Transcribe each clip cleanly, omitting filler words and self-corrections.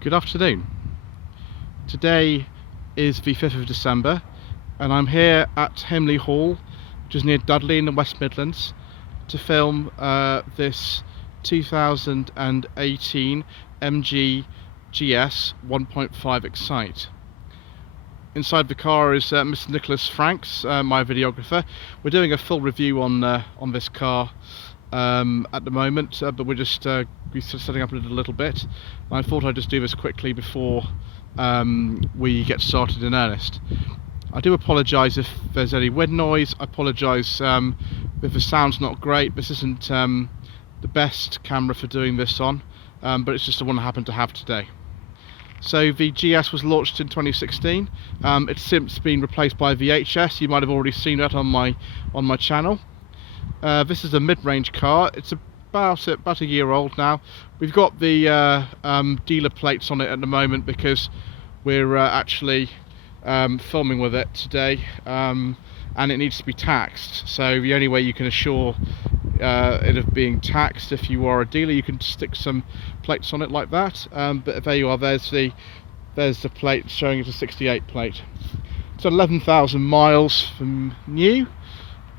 Good afternoon. Today is the 5th of December and I'm here at Hemley Hall, which is near Dudley in the West Midlands, to film this 2018 MG GS 1.5 Excite. Inside the car is Mr. Nicholas Franks, my videographer. We're doing a full review on this car at the moment, but we're just setting up a little bit. I thought I'd just do this quickly before we get started in earnest. I do apologise if there's any wind noise. I apologise if the sound's not great. This isn't the best camera for doing this on, but it's just the one I happen to have today. So the GS was launched in 2016. It's since been replaced by the HS. You might have already seen that on my channel. This is a mid-range car. It's about a year old now. We've got the dealer plates on it at the moment because we're actually filming with it today, and it needs to be taxed. So the only way you can assure it of being taxed, if you are a dealer, you can stick some plates on it like that. But there you are. There's the plate showing it's a 68 plate. It's 11,000 miles from new.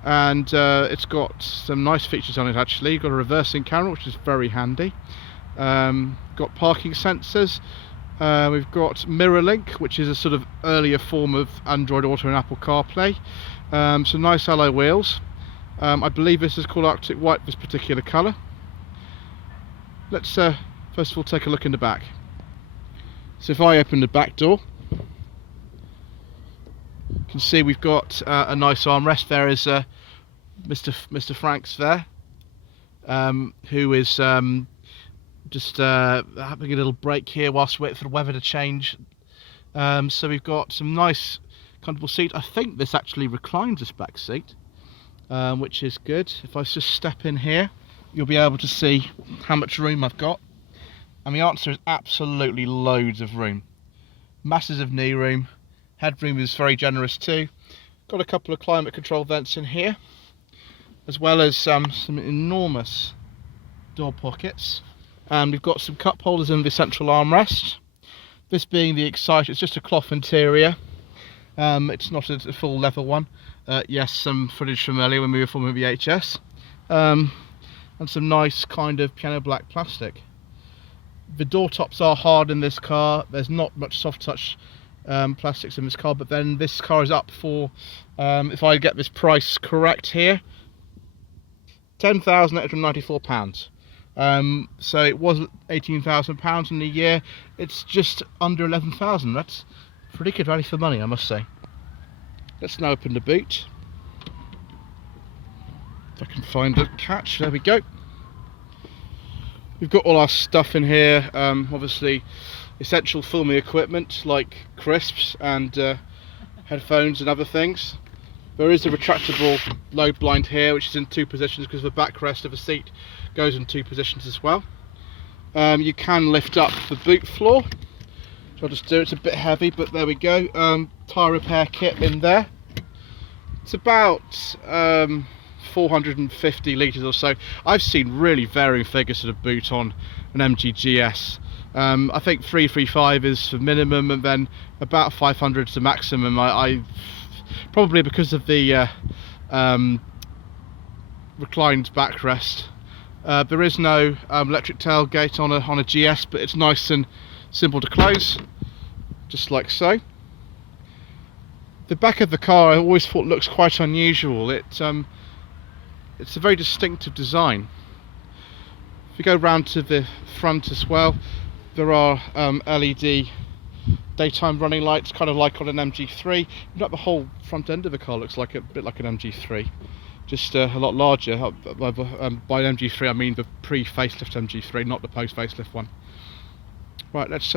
And it's got some nice features on it actually. Got a reversing camera, which is very handy. Got parking sensors. We've got mirror link, which is a sort of earlier form of Android Auto and Apple CarPlay. Some nice alloy wheels. I believe this is called Arctic White, this particular colour. Let's first of all take a look in the back. So if I open the back door, you can see we've got a nice armrest. There is Mr. Franks there, who is just having a little break here whilst we wait for the weather to change. So we've got some nice comfortable seats. I think this actually reclines this back seat, which is good. If I just step in here, you'll be able to see how much room I've got. And the answer is absolutely loads of room. Masses of knee room. Headroom is very generous too. Got a couple of climate control vents in here, as well as some enormous door pockets. And we've got some cup holders in the central armrest. This being the Excite, it's just a cloth interior. It's not a full leather one. Yes, some footage from earlier when we were filming the HS. And some nice kind of piano black plastic. The door tops are hard in this car. There's not much soft touch plastics in this car, but then this car is up for, if I get this price correct here, £10,894. So it was £18,000 in a year. It's just under 11,000. That's pretty good value for money, I must say. Let's now open the boot. If I can find a catch, there we go. We've got all our stuff in here, obviously essential filming equipment like crisps and headphones and other things. There is a retractable load blind here, which is in two positions because the backrest of the seat goes in two positions as well. You can lift up the boot floor, so I'll just do it. It's a bit heavy, but there we go. Tyre repair kit in there. It's about 450 litres or so. I've seen really varying figures for the boot on an MG GS. I think 335 is the minimum, and then about 500 is the maximum. I probably because of the reclined backrest. There is no electric tailgate on a GS, but it's nice and simple to close, just like so. The back of the car I always thought looks quite unusual. It's a very distinctive design. If you go round to the front as well, there are LED daytime running lights, kind of like on an MG3. In fact, the whole front end of the car looks like a bit like an MG3, just a lot larger. By MG3 I mean the pre-facelift MG3, not the post-facelift one. Right, let's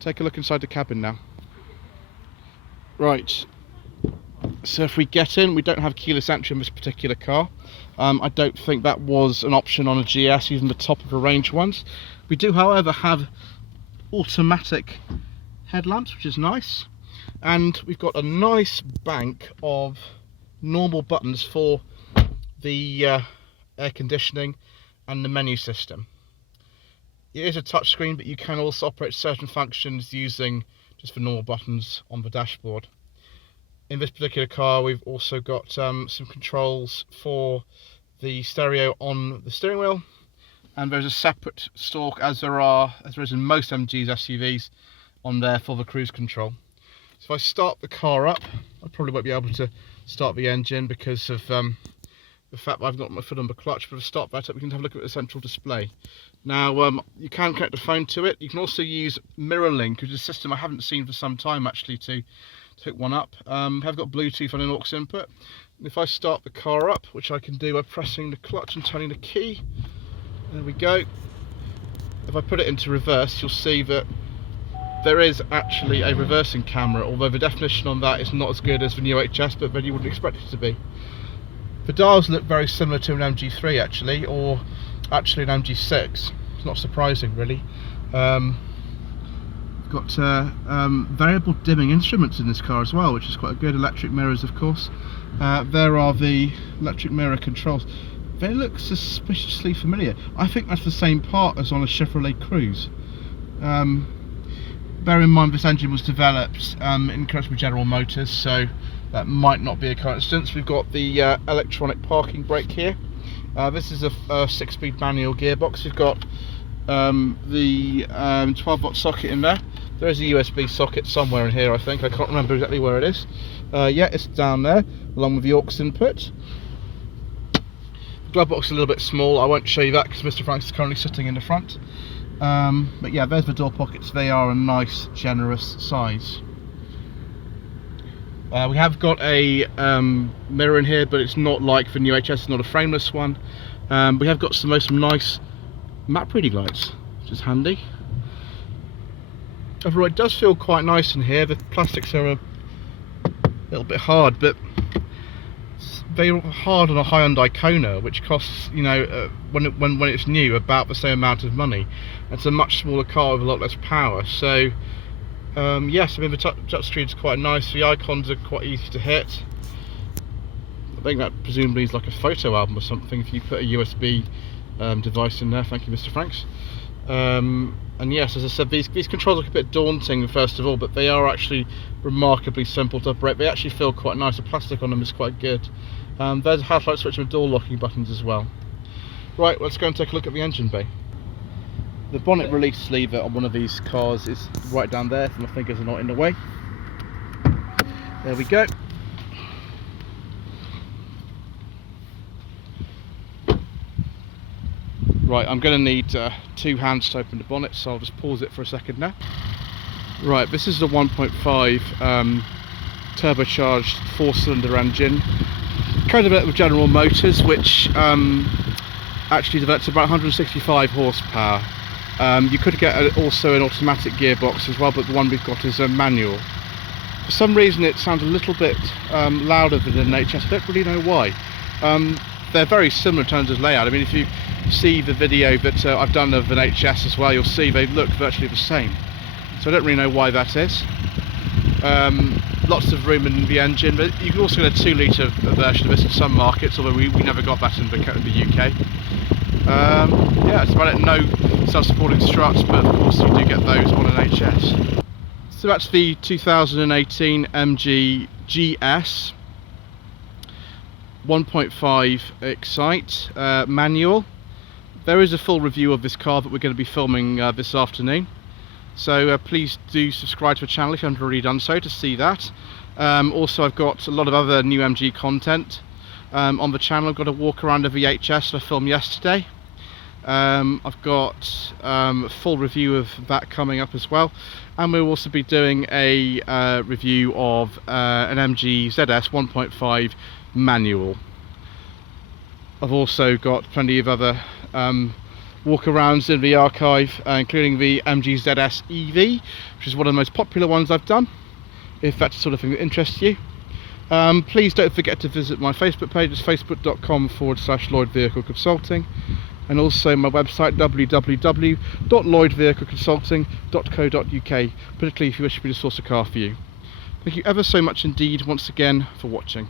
take a look inside the cabin now. Right, so if we get in, we don't have keyless entry in this particular car. I don't think that was an option on a GS, even the top of the range ones. We do, however, have automatic headlamps, which is nice, and we've got a nice bank of normal buttons for the air conditioning and the menu system. It is a touchscreen, but you can also operate certain functions using just the normal buttons on the dashboard. In this particular car, we've also got some controls for the stereo on the steering wheel, and there's a separate stalk, as there is in most MG's SUVs, on there for the cruise control. So if I start the car up, I probably won't be able to start the engine because of the fact that I've got my foot on the clutch. But to start that up, we can have a look at the central display. Now, you can connect the phone to it. You can also use MirrorLink, which is a system I haven't seen for some time actually, to hook one up. I've got Bluetooth on an aux input. And if I start the car up, which I can do by pressing the clutch and turning the key, there we go. If I put it into reverse, you'll see that there is actually a reversing camera, although the definition on that is not as good as the new HS, but then you wouldn't expect it to be. The dials look very similar to an MG3 actually, or actually an MG6. It's not surprising really. We've got variable dimming instruments in this car as well, which is quite good. Electric mirrors, of course. There are the electric mirror controls. They look suspiciously familiar. I think that's the same part as on a Chevrolet Cruze. Bear in mind this engine was developed in conjunction with General Motors, so that might not be a coincidence. We've got the electronic parking brake here. This is a 6-speed manual gearbox. We've got the 12-volt socket in there. There is a USB socket somewhere in here, I think. I can't remember exactly where it is. Yeah, it's down there, along with the aux input. The glove box is a little bit small. I won't show you that because Mr. Franks is currently sitting in the front. But yeah, there's the door pockets. They are a nice, generous size. We have got a mirror in here, but it's not like the new HS. It's not a frameless one. We have got some nice map reading lights, which is handy. Overall, it does feel quite nice in here. The plastics are a little bit hard, but they're hard on a Hyundai Kona, which costs, you know, when it's new, about the same amount of money. It's a much smaller car with a lot less power. So yes, I mean the touchscreen is quite nice. The icons are quite easy to hit. I think that presumably is like a photo album or something if you put a USB device in there. Thank you, Mr. Franks. And yes, as I said, these controls look a bit daunting first of all, but they are actually remarkably simple to operate. They actually feel quite nice. The plastic on them is quite good. There's a half-light switch and door locking buttons as well. Right, let's go and take a look at the engine bay. The bonnet release lever on one of these cars is right down there, so my fingers are not in the way. There we go. Right, I'm going to need 2 hands to open the bonnet, so I'll just pause it for a second now. Right, this is the 1.5 turbocharged 4-cylinder engine, co-developed with General Motors, which actually develops about 165 horsepower. You could get also an automatic gearbox as well, but the one we've got is a manual. For some reason it sounds a little bit louder than an HS. I don't really know why. They're very similar in terms of layout. I mean, if you see the video that I've done of an HS as well, you'll see they look virtually the same. So I don't really know why that is. Lots of room in the engine, but you can also get a 2-litre version of this in some markets, although we never got that in the UK. Yeah, that's about it. No self-supporting struts, but of course you do get those on an HS. So that's the 2018 MG GS 1.5 Excite manual. There is a full review of this car that we're going to be filming this afternoon, so please do subscribe to the channel if you haven't already done so to see that. Also, I've got a lot of other new MG content on the channel. I've got a walk around of the HS that I filmed yesterday. I've got a full review of that coming up as well, and we'll also be doing a review of an MG ZS 1.5 manual. I've also got plenty of other walk-arounds in the archive, including the MG ZS EV, which is one of the most popular ones I've done, if that's the sort of thing that interests you. Please don't forget to visit my Facebook page. It's facebook.com/Lloyd Vehicle Consulting, and also my website www.lloydvehicleconsulting.co.uk, particularly if you wish me to source a car for you. Thank you ever so much indeed once again for watching.